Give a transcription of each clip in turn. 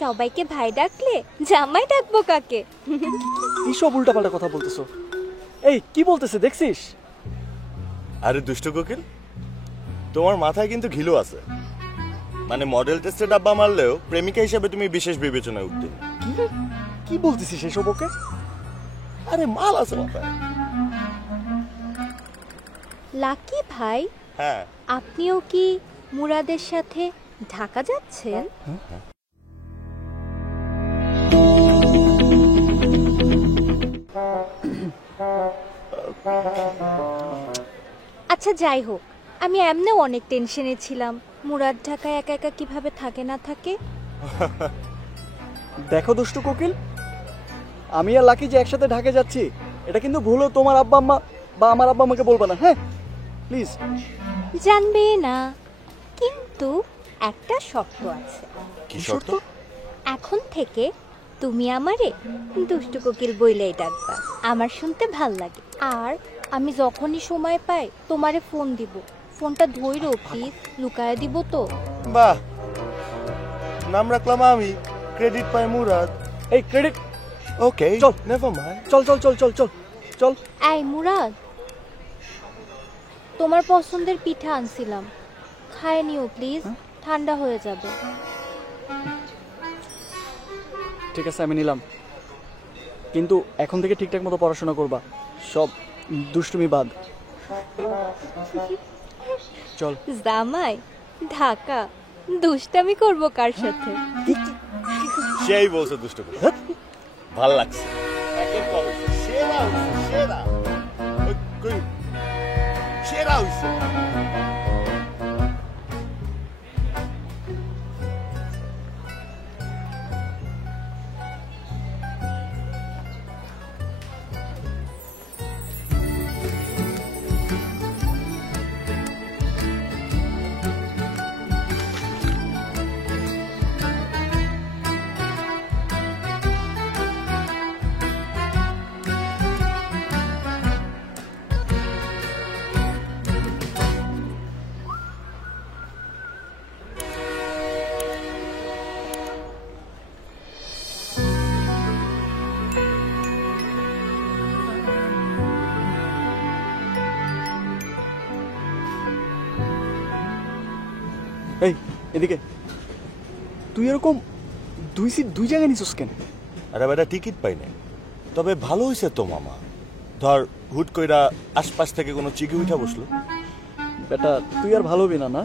সবাইকে ভাই ডাকলে জামাই ডাকবো কাকে? কি সব উল্টাপাল্টা কথা বলতেছো? এই কি বলতেছে দেখছিস? আরে দুষ্টু কোকিল, তোমার মাথায় কিন্তু ঘিলু আছে। মানে মডেল টেস্টে ডাব্বা মারলেও প্রেমিকা হিসেবে তুমি বিশেষ বিবেচনায় উঠতে। কি বলতেছিস এসব ওকে? আরে মাল আছে মাথায়। লাকি ভাই, হ্যাঁ, আপনিও কি মুরাদের সাথে ঢাকা যাচ্ছেন? আচ্ছা যাই হোক, আমি এমনিও অনেক টেনশনে ছিলাম মুরাদ ঢাকায় একা একা কিভাবে থাকে না থাকে। দেখো দুষ্টু কোকিল, আমি আর লাকি যে একসাথে ঢাকা যাচ্ছি এটা কিন্তু ভুলও তোমার আব্বা আম্মা বা আমার আব্বা আম্মাকে বলবে না, হ্যাঁ প্লিজ। জানবে না, কিন্তু একটা শর্ত আছে। কি শর্ত? এখন থেকে তুমি আমারে দুষ্টু কোকিল বইলেই ডাকবা, আমার শুনতে ভাল লাগে। আর আমি যখনই সময় পাই তোমারে ফোন দিব, ফোনটা ধইরো প্লিজ, লুকায় দিব তো। বাহ, নাম রাখলাম আমি, ক্রেডিট পাই মুরাদ। এই ক্রেডিট। ওকে চল। Never mind. চল চল চল চল চল চল। এই মুরাদ, তোমার পছন্দের পিঠা আনছিলাম, খায় নিও প্লিজ, ঠান্ডা হয়ে যাবে। ঠিক আছে আমি নিলাম, কিন্তু এখন থেকে ঠিকঠাক মতো পড়াশোনা করবা, সব দুষ্টুমি বাদ। চল। জামাই ঢাকা, দুষ্টামি করবো কার সাথে? সেই বলছে দুষ্টু কোকিল, ভাল লাগছে। একের পর হইছে, সেরা হইছে, সেরা। ওই, কই, সেরা হইছে। এই এদিকে, তুই এরকম দুই সিট দুই জায়গায় নিছিস কেন? আরে বেটা টিকিট পাই নাই, তবে ভালো হইছে তো মামা। ধর হুট কইরা আশপাশ থেকে কোনো চিকি উঠা বসলো। বেটা তুই আর ভালো হবি না না?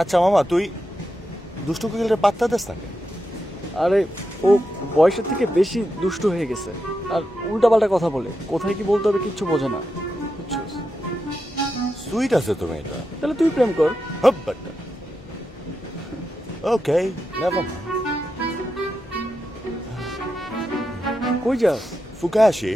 আচ্ছা মামা, তুই দুষ্টু কোকিলের পাত্তা দেস না কেন? আরে ও বয়সের থেকে বেশি দুষ্ট হয়ে গেছে, আর উল্টাপাল্টা কথা বলে, কোথায় কি বলতে হবে কিচ্ছু বোঝে না, বুঝছিস? সুইট আছে তুমি এটা। তাহলে তুই প্রেম কর। হপ বাটা। ওকে নেভার মাইন্ড। কই যাস? ফুকা আসি।